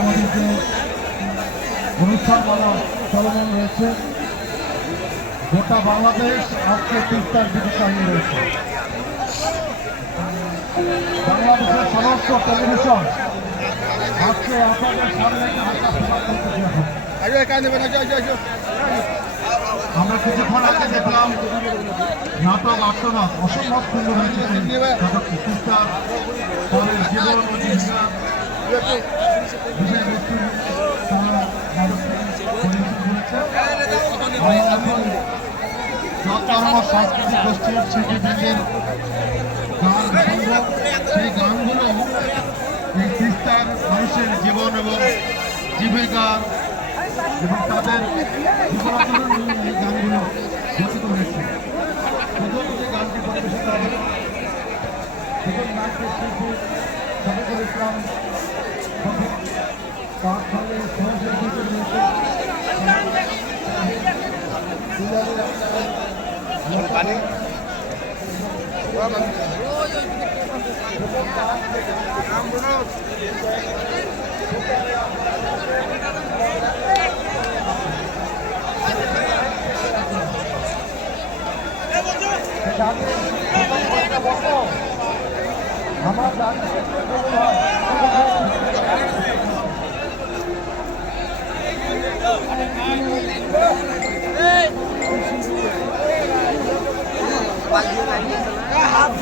আমাদের যে অনুষ্ঠানমালা চলমান রয়েছে, গোটা বাংলাদেশ আজকে তিস্তার দিকে চালিয়ে রয়েছে। বাংলাদেশের সমস্ত টেলিভিশন আজকে আপনাদের সামনে আমরা কিছুক্ষণ আগে দেখলাম নাটক আর্তনাদ অসম্ভব সুন্দর হয়েছে। তিস্তার পরের জীবন ও জীবিকা বিষয়বস্তু তারা সাংস্কৃতিক গোষ্ঠীর শিল্পীদের গান শুনব। সেই গানগুলো এই তিস্তার মানুষের জীবন এবং জীবিকা এবং তাদের জীবনাচরণ নিয়ে এই গানগুলো রচিত হয়েছে। প্রথম যে গানটি পরিবেশিত হবে নাট্যের শিল্পী শফিকুল ইসলাম, তার সঙ্গে সহশিল্পী রয়েছে আমার হাত